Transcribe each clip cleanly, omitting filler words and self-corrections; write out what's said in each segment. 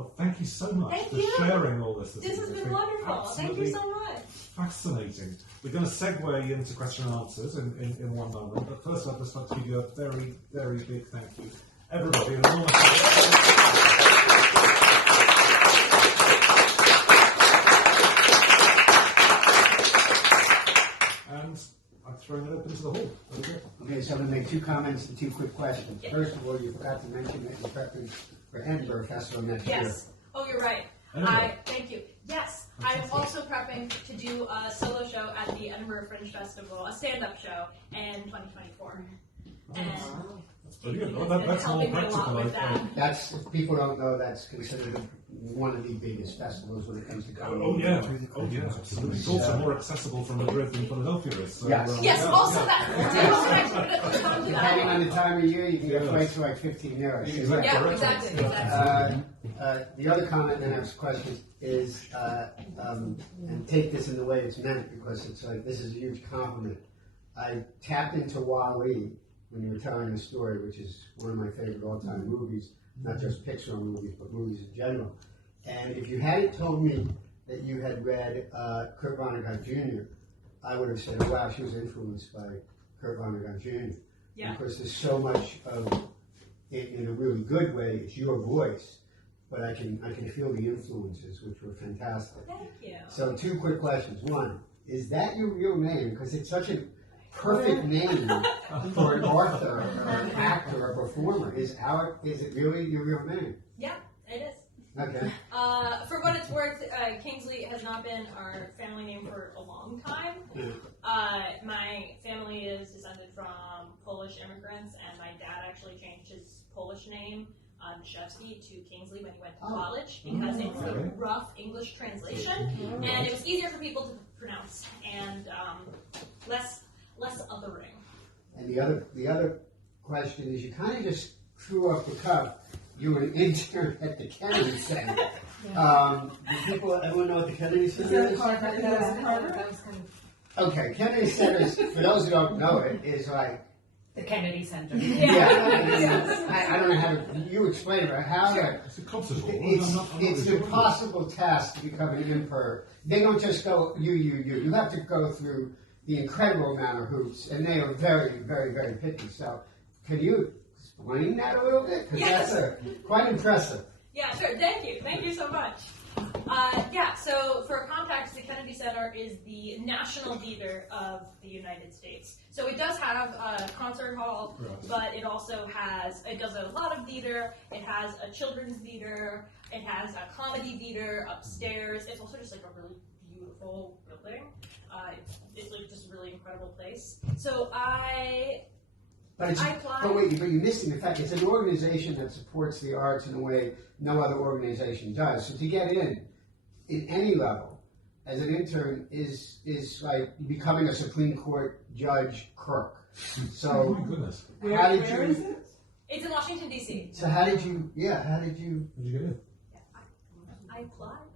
Well, thank you so much Thank for you. sharing all this. This has been wonderful. Thank you so much. Fascinating. We're going to segue into question and answers in one moment, but first I'd just like to give you a very, very big thank you. Everybody, an enormous and I'm throwing it open to the hall. There we go. Okay, so I'm going to make 2 comments and 2 quick questions. Yes. First of all, you forgot to mention that you're prepping for Edinburgh Festival next year. Yes. Oh, you're right. Edinburgh. Thank you. Yes, I'm also prepping to do a solo show at the Edinburgh Fringe Festival, a stand-up show in 2024. And That's brilliant. Well, It's been that's more helping me a lot practical. with that. That's, if people don't know, that's considered one of the biggest festivals when it comes to comedy. Oh yeah, absolutely. It's also more accessible from Madrid than Philadelphia is. So, Yes. Yes, yeah, also yeah. that. Depending on the time of year, you can get Yes. flights for like 15 euros. Exactly. Yeah, Correct. exactly. The other comment and next question is, and take this in the way it's meant, because it's like, this is a huge compliment. I tapped into Wall-E when you were telling the story, which is one of my favorite all-time movies, not just Pixar movies, but movies in general. And if you hadn't told me that you had read Kurt Vonnegut Jr., I would have said, oh, wow, she was influenced by Kurt Vonnegut Jr. Yeah. Because there's so much of it in a really good way. It's your voice, but I can feel the influences, which were fantastic. Thank you. So 2 quick questions. One, is that your real name? Because it's such a perfect name for an author, or an actor, or a performer. Is it really your real name? Yeah, it is. Okay. For what it's worth, Kingsley has not been our family name for a long time. My family is descended from Polish immigrants, and my dad actually changed his Polish name, Drzewski, to Kingsley when he went to college, because it's a rough English translation, and it was easier for people to pronounce, and less othering. And the other question is, you kind of just threw off the cuff. You were an intern at the Kennedy Center. Everyone know what the Kennedy Center is? Okay, Kennedy Center is, for those who don't know it, is like The Kennedy Center. I don't know how to. You explain it. How to? It's a concert hall. It's an impossible task to become an imper. They don't just go you. You have to go through the incredible amount of hoops, and they are very, very, very picky. So, can you explain that a little bit? Because that's quite impressive. Yeah, sure. Thank you so much. So for context, the Kennedy Center is the national theater of the United States. So it does have a concert hall, but it also does a lot of theater. It has a children's theater. It has a comedy theater upstairs. It's also just like a really beautiful building. It's like just a really incredible place. So But you're missing the fact it's an organization that supports the arts in a way no other organization does. So to get in any level, as an intern, is like becoming a Supreme Court judge clerk. So, Oh my goodness. how did Where you? is it? it's in Washington, D.C. So how did you? How did you get in? I applied.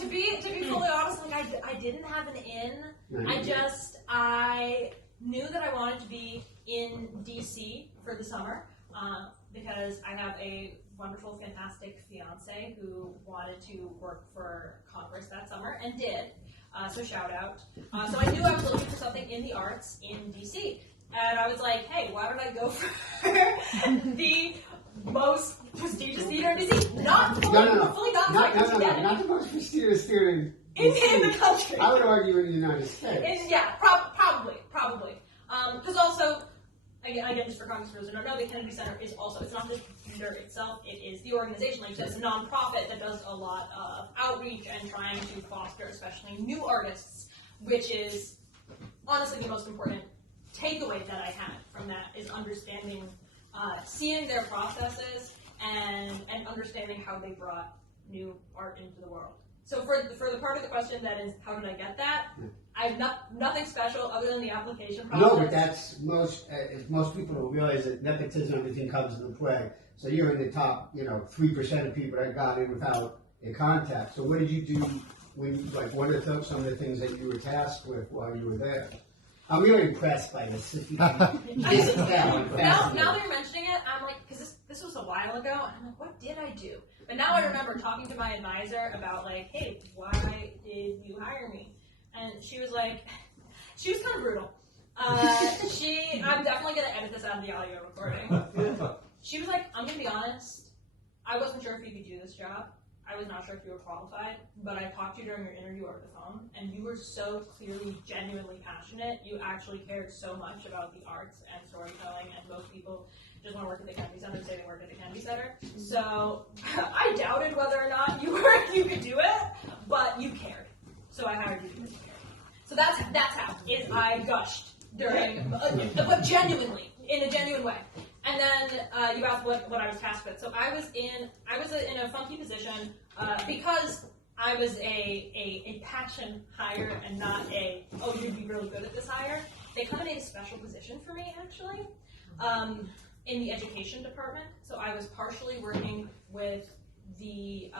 To be fully honest, like I didn't have an in. I knew that I wanted to be in DC for the summer because I have a wonderful, fantastic fiance who wanted to work for Congress that summer and did. So shout out. So I knew I was looking for something in the arts in DC. And I was like, hey, why don't I go for the most prestigious theater in DC? Not Not the most prestigious theater in the country. I would argue in the United States. Probably. Because also, again, just for Congress for those who don't know, the Kennedy Center is also, it's not just theater itself, it is the organization. Like you said, it's a nonprofit that does a lot of outreach and trying to foster especially new artists, which is honestly the most important takeaway that I had from that is understanding, seeing their processes and understanding how they brought new art into the world. So for the part of the question that is, how did I get that? I have nothing special other than the application process. No, but that's most people don't realize that nepotism and everything comes into play. So you're in the top, 3% of people that got in without a contact. So what did you do what are some of the things that you were tasked with while you were there? I'm really impressed by this. Now that you're mentioning it, I'm like, because this was a while ago, and I'm like, what did I do? But now I remember talking to my advisor about like, hey, why did you hire me? And she was like, she was kind of brutal. I'm definitely going to edit this out of the audio recording. She was like, I'm going to be honest, I wasn't sure if you could do this job. I was not sure if you were qualified, but I talked to you during your interview over the phone, and you were so clearly, genuinely passionate. You actually cared so much about the arts and storytelling, and most people just want to work at the Kennedy Center, say they work at the Kennedy Center. So I doubted whether or not you could do it, but you cared. So I hired you because you cared. So that's how is I gushed during, but genuinely, in a genuine way. And then you asked what I was tasked with. So I was in a funky position because I was a passion hire and not you'd be really good at this hire. They kind of made a special position for me actually in the education department. So I was partially working with the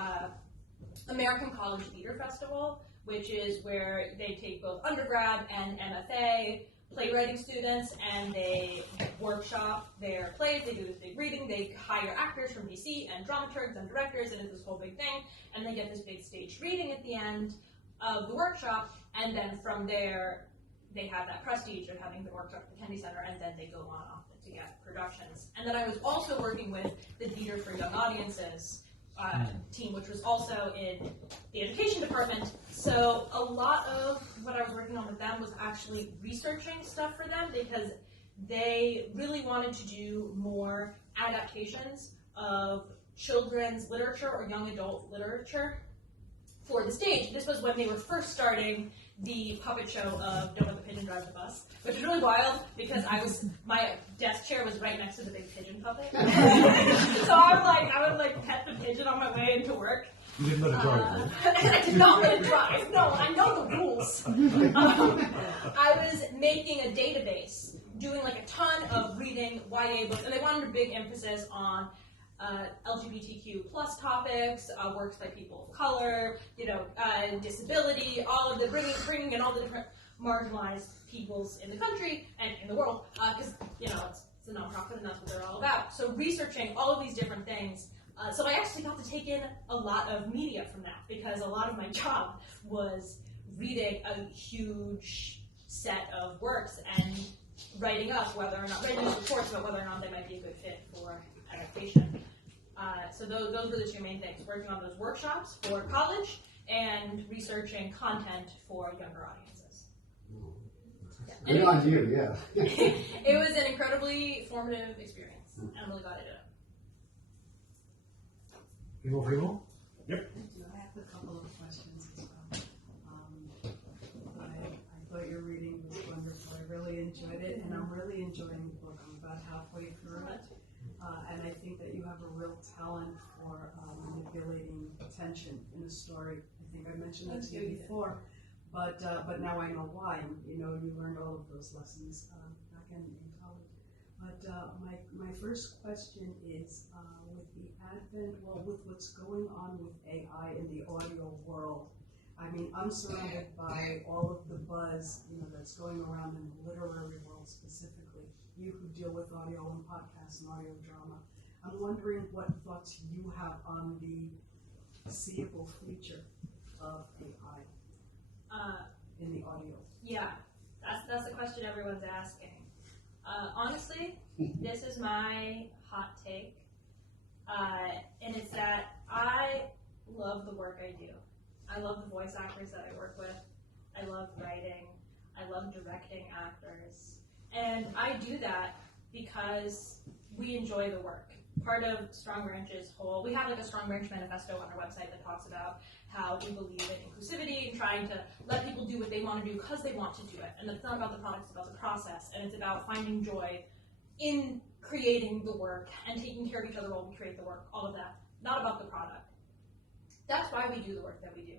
American College Theater Festival, which is where they take both undergrad and MFA playwriting students, and they workshop their plays. They do this big reading. They hire actors from DC and dramaturgs and directors, and it's this whole big thing. And they get this big staged reading at the end of the workshop, and then from there, they have that prestige of having the workshop at the Kennedy Center, and then they go on off to get productions. And then I was also working with the Theater for Young Audiences team, which was also in the education department. So a lot of what I was working on with them was actually researching stuff for them, because they really wanted to do more adaptations of children's literature or young adult literature for the stage. This was when they were first starting the puppet show of Don't Let the Pigeon Drive the Bus, which is really wild because my desk chair was right next to the big pigeon puppet. So I would pet the pigeon on my way into work. You didn't let it drive. I did not let it drive. No, I know the rules. I was making a database, doing a ton of reading YA books, and they wanted a big emphasis on LGBTQ plus topics, works by people of color, disability, all of the bringing in all the different marginalized peoples in the country and in the world, because it's a nonprofit and that's what they're all about. So researching all of these different things. So I actually got to take in a lot of media from that, because a lot of my job was reading a huge set of works and writing reports about whether or not they might be a good fit for adaptation. So those were the two main things, working on those workshops for college and researching content for younger audiences. Yeah. Good on you, yeah. It was an incredibly formative experience, and I'm really glad I did it. People? Yep. I have a couple of questions as well. I thought your reading was wonderful. I really enjoyed it, and I'm really enjoying the book. I'm about halfway through it. And I think that you have a real talent for manipulating tension in a story. I think I mentioned that to you before, but now I know why. You learned all of those lessons back in college. But my first question is with the advent, with what's going on with AI in the audio world. I mean, I'm surrounded by all of the buzz, that's going around in the literary world specifically. You who deal with audio and podcasts and audio drama, I'm wondering what thoughts you have on the seeable future of AI in the audio. Yeah, that's the question everyone's asking. Honestly, this is my hot take, and it's that I love the work I do. I love the voice actors that I work with. I love writing. I love directing actors. And I do that because we enjoy the work. Part of Strong Branch's we have a Strong Branch manifesto on our website that talks about how we believe in inclusivity and trying to let people do what they want to do because they want to do it. And it's not about the product, it's about the process. And it's about finding joy in creating the work and taking care of each other while we create the work, all of that. Not about the product. That's why we do the work that we do.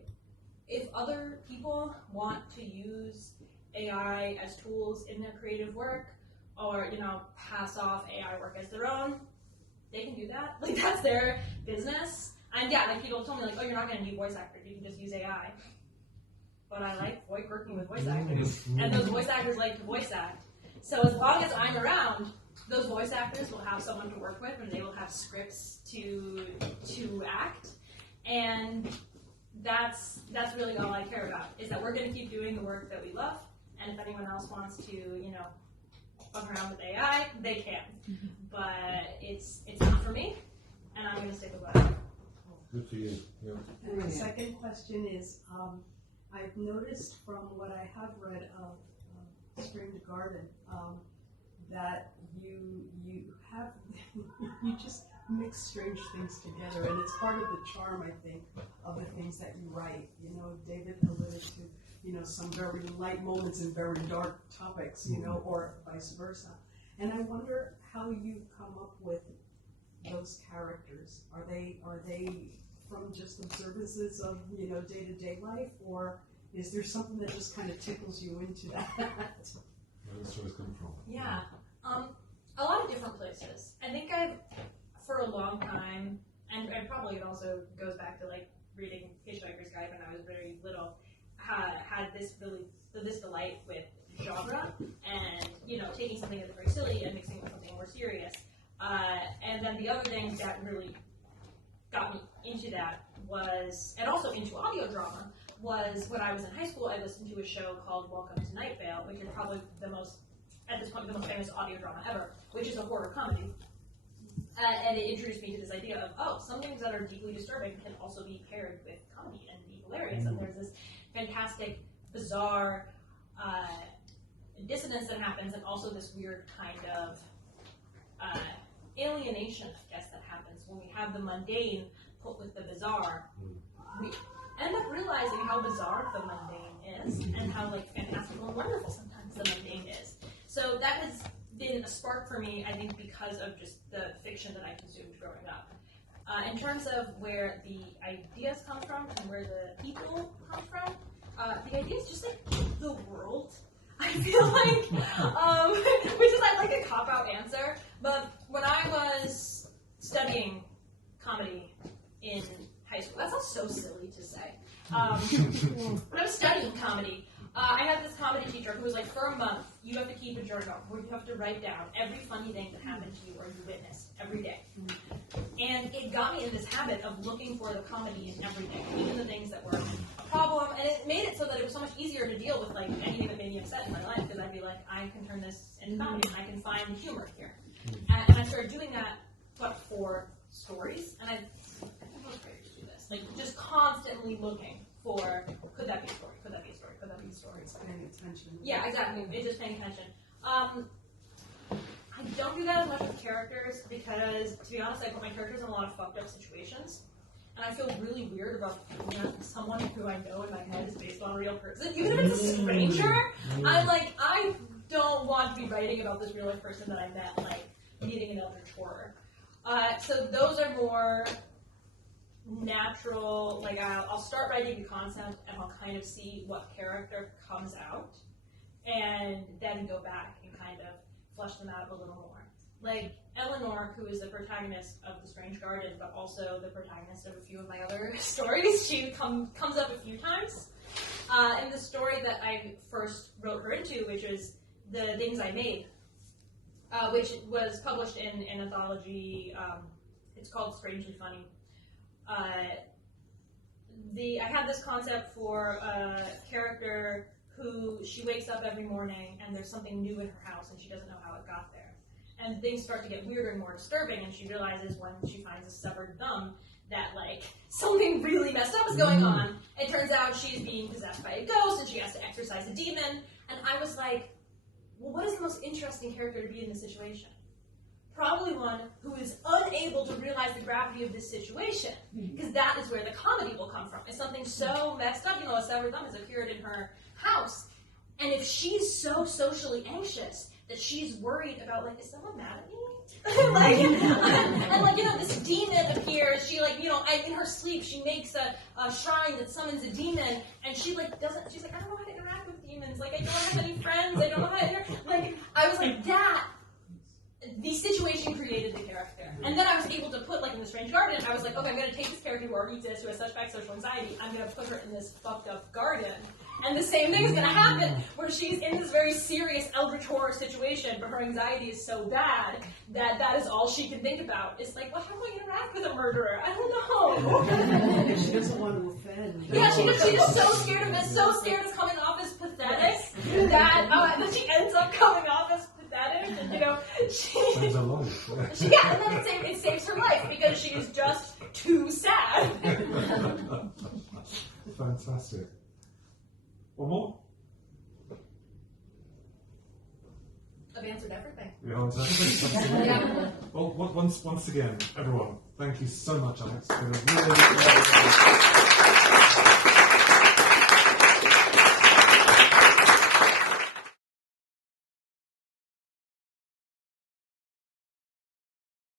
If other people want to use AI as tools in their creative work, or pass off AI work as their own, they can do that. That's their business. And yeah, people tell me oh, you're not going to need voice actors, you can just use AI. But I like working with voice actors, and those voice actors like to voice act. So as long as I'm around, those voice actors will have someone to work with, and they will have scripts to act, and that's really all I care about, is that we're going to keep doing the work that we love, and if anyone else wants to, fuck around with AI, they can. But it's not for me, and I'm going to stick with it. Good for you. Yeah. And my second question is, I've noticed from what I have read of Strange Garden, that you have you just mix strange things together, and it's part of the charm, I think, of the things that you write. David alluded to, some very light moments and very dark topics, or vice versa. And I wonder how you come up with those characters. Are they from just observances of day-to-day life, or is there something that just kind of tickles you into that? Where does the stories come from? Yeah, a lot of different places. I think for a long time, and probably it also goes back to reading Hitchhiker's Guide when I was very little, had this delight with genre and taking something that's very silly and mixing it with something more serious. And then the other thing that really got me into that was, and also into audio drama, was when I was in high school, I listened to a show called Welcome to Night Vale, which is probably at this point, the most famous audio drama ever, which is a horror comedy. And it introduced me to this idea of, some things that are deeply disturbing can also be paired with comedy and be hilarious. And there's this fantastic, bizarre dissonance that happens, and also this weird kind of alienation, I guess, that happens when we have the mundane put with the bizarre. We end up realizing how bizarre the mundane is, and how fantastical and wonderful sometimes the mundane is. So that has been a spark for me, I think, because of just the fiction that I consumed growing up. In terms of where the ideas come from and where the people come from, the ideas just the world. I feel which is a cop-out answer, but when I was studying comedy in high school, that sounds so silly to say. When I was studying comedy, I had this comedy teacher who was for a month, you have to keep a journal where you have to write down every funny thing that happened to you or you witnessed every day. And it got me in this habit of looking for the comedy in everything, even the things that were a problem. And it made it so that it was so much easier to deal with anything that made me upset in my life, because I'd be I can turn this into comedy, and I can find humor here. And I started doing that, but for stories. And I think it was great to do this, just constantly looking for, could that be a story? Could that be a story? Could that be a story? It's paying attention. Yeah, exactly. It's just paying attention. I don't do that as much with characters because, to be honest, I put my characters in a lot of fucked up situations. And I feel really weird about someone who I know in my head is based on a real person. Even if it's a stranger, I'm I don't want to be writing about this real life person that I met, meeting an eldritch horror. So those are more natural, I'll start writing the concept and I'll kind of see what character comes out and then go back and kind of flesh them out a little more. Eleanor, who is the protagonist of The Strange Garden, but also the protagonist of a few of my other stories, she comes up a few times. In the story that I first wrote her into, which is The Things I Made, which was published in an anthology, it's called Strangely Funny. I had this concept for a character who she wakes up every morning and there's something new in her house and she doesn't know how it got there. And things start to get weirder and more disturbing, and she realizes when she finds a severed thumb that something really messed up is going on. It turns out she's being possessed by a ghost and she has to exorcise a demon. And I was well, what is the most interesting character to be in this situation? Probably one who is unable to realize the gravity of this situation, because that is where the comedy will come from. It's something so messed up, a severed thumb has appeared in her house, and if she's so socially anxious that she's worried about, is someone mad at me? This demon appears, she, in her sleep, she makes a shrine that summons a demon, and she, doesn't, she's I don't know how to interact with demons, I don't have any friends, I don't know how to interact, I was that. The situation created the character. And then I was able to put, in The Strange Garden, I was okay, I'm going to take this character who already exists, who has such bad social anxiety, I'm going to put her in this fucked up garden, And the same thing is going to happen, where she's in this very serious eldritch horror situation, but her anxiety is so bad that that is all she can think about. It's like, well, how do I interact with a murderer? I don't know. She doesn't want to offend. Yeah, she's just so scared of this, so scared of coming off as pathetic that she ends up coming off as pathetic. And, you know, Saves her life. yeah, and then it saves her life because she is just too sad. Fantastic. One more? I've answered everything. We answered everything. Yeah. Well, once again, everyone, thank you so much, Alex. It was really